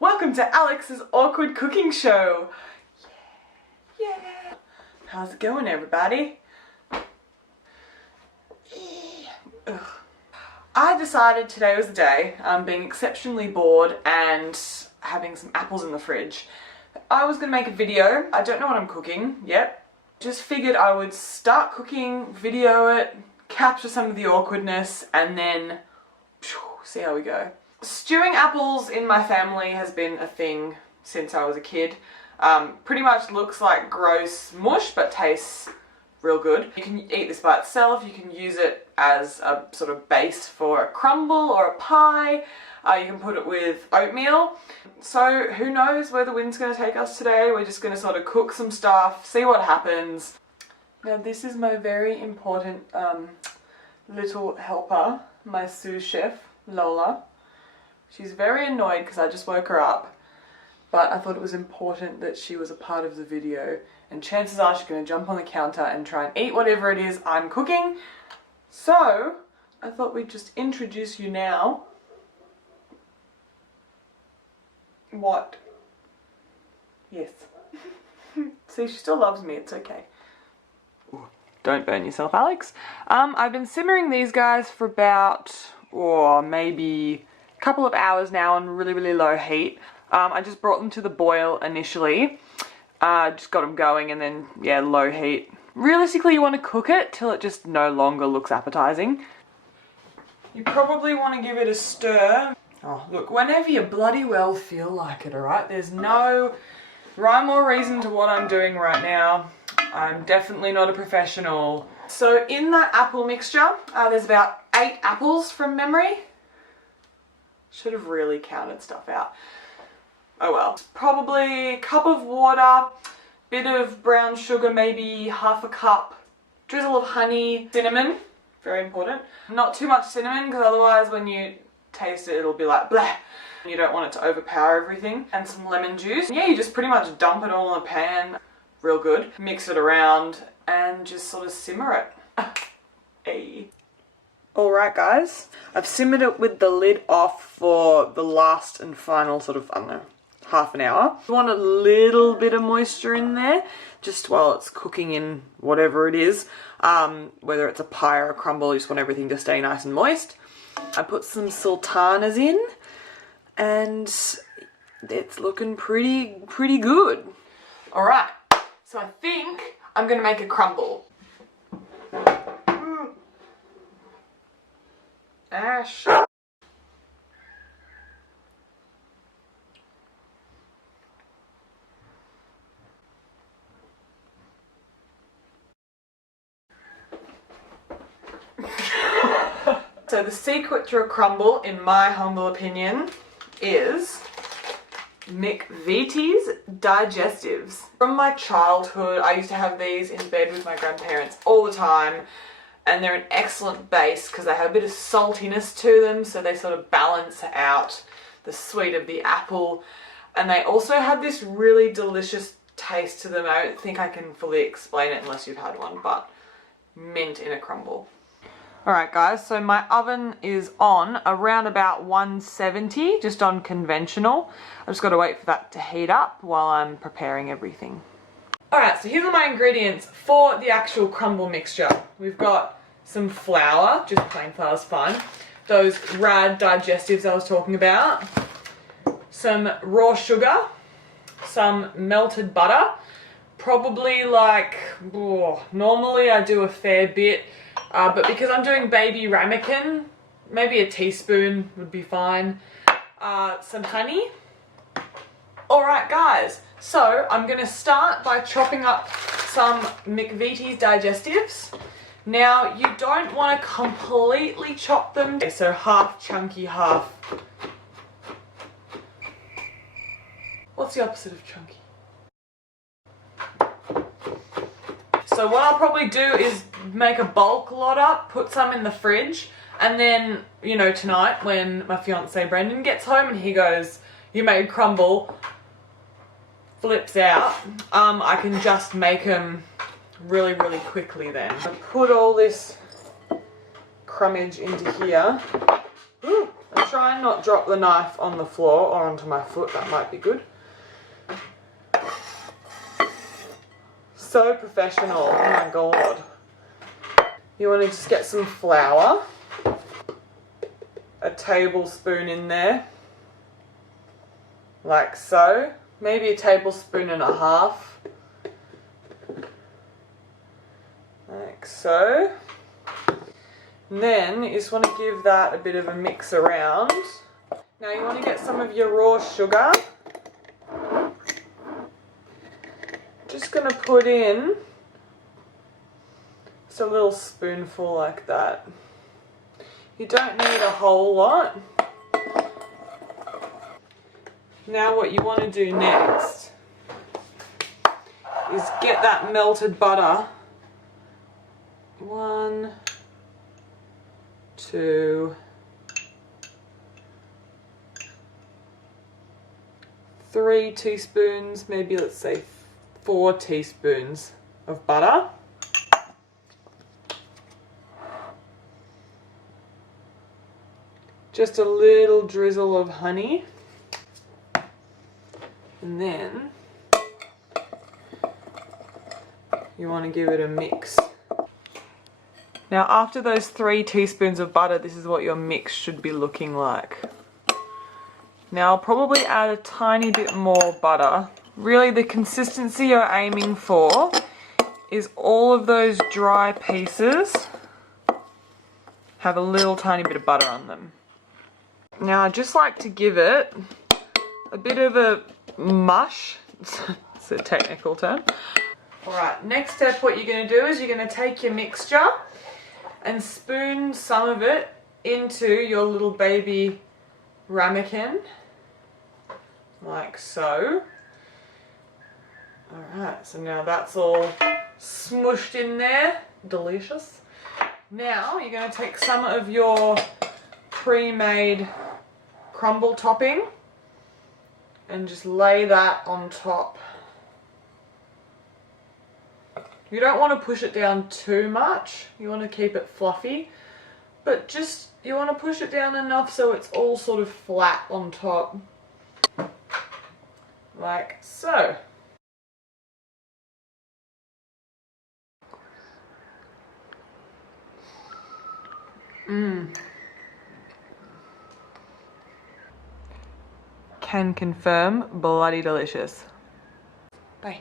Welcome to Alex's Awkward Cooking Show. Yeah. How's it going, everybody? Ugh. I decided today was the day, being exceptionally bored and having some apples in the fridge. I was going to make a video. I don't know what I'm cooking yet. Just figured I would start cooking, video it, capture some of the awkwardness, and then see how we go. Stewing apples in my family has been a thing since I was a kid. Pretty much looks like gross mush but tastes real good. You can eat this by itself, you can use it as a sort of base for a crumble or a pie. You can put it with oatmeal. So who knows where the wind's going to take us today. We're just going to sort of cook some stuff, see what happens. Now this is my very important little helper, my sous-chef, Lola. She's very annoyed because I just woke her up, but I thought it was important that she was a part of the video, and chances are she's going to jump on the counter and try and eat whatever it is I'm cooking. So I thought we'd just introduce you now. What? Yes. See, she still loves me, it's okay. Don't burn yourself, Alex. I've been simmering these guys for about, maybe a couple of hours now on really low heat. I just brought them to the boil initially. Just got them going and then, yeah, low heat. Realistically, you want to cook it till it just no longer looks appetizing. You probably want to give it a stir. Oh, look, whenever you bloody well feel like it, alright? There's no rhyme or reason to what I'm doing right now. I'm definitely not a professional. So in that apple mixture, there's about 8 apples from memory. Should have really counted stuff out. Oh well. Probably a cup of water, bit of brown sugar, maybe half a cup, drizzle of honey, cinnamon, very important. Not too much cinnamon because otherwise when you taste it it'll be like bleh. You don't want it to overpower everything. And some lemon juice. Yeah, you just pretty much dump it all in a pan. Real good. Mix it around and just sort of simmer it. Hey. Alright guys, I've simmered it with the lid off for the last and final sort of, I don't know, half an hour. You want a little bit of moisture in there, just while it's cooking in whatever it is. Whether it's a pie or a crumble, you just want everything to stay nice and moist. I put some sultanas in, and it's looking pretty good. Alright, so I think I'm going to make a crumble. Ash. So the secret to a crumble, in my humble opinion, is McVitie's digestives. From my childhood, I used to have these in bed with my grandparents all the time. And they're an excellent base because they have a bit of saltiness to them, so they sort of balance out the sweet of the apple. And they also have this really delicious taste to them. I don't think I can fully explain it unless you've had one, but mint in a crumble. Alright guys, so my oven is on around about 170, just on conventional. I've just got to wait for that to heat up while I'm preparing everything. Alright, so here's all my ingredients for the actual crumble mixture. We've got some flour, just plain flour's fine. Those rad digestives I was talking about. Some raw sugar. Some melted butter. Probably like, normally I do a fair bit. But because I'm doing baby ramekin, maybe a teaspoon would be fine. Some honey. Alright guys, so I'm going to start by chopping up some McVitie's digestives. Now you don't want to completely chop them, okay, so half chunky, half... What's the opposite of chunky? So what I'll probably do is make a bulk lot up, put some in the fridge, and then, you know, tonight when my fiance Brendan gets home and he goes, "You made crumble," flips out, I can just make them really quickly then. I put all this crumbage into here. Ooh. And try and not drop the knife on the floor or onto my foot, that might be good. So professional, oh my god. You want to just get some flour, a tablespoon in there, like so, maybe a tablespoon and a half, like so. And then you just want to give that a bit of a mix around. Now you want to get some of your raw sugar. Just going to put in just a little spoonful like that. You don't need a whole lot. Now what you want to do next is get that melted butter. 1, 2, 3 teaspoons, maybe let's say 4 teaspoons of butter. Just a little drizzle of honey. And then you want to give it a mix. Now after those 3 teaspoons of butter, this is what your mix should be looking like. Now I'll probably add a tiny bit more butter. Really the consistency you're aiming for is all of those dry pieces have a little tiny bit of butter on them. Now I just like to give it a bit of a mush, it's a technical term. Alright, next step what you're going to do is you're going to take your mixture and spoon some of it into your little baby ramekin, like so. Alright, so now that's all smushed in there, delicious. Now you're going to take some of your pre-made crumble topping and just lay that on top. You don't want to push it down too much, you want to keep it fluffy, but just you want to push it down enough so it's all sort of flat on top, like so. Can confirm, bloody delicious. Bye.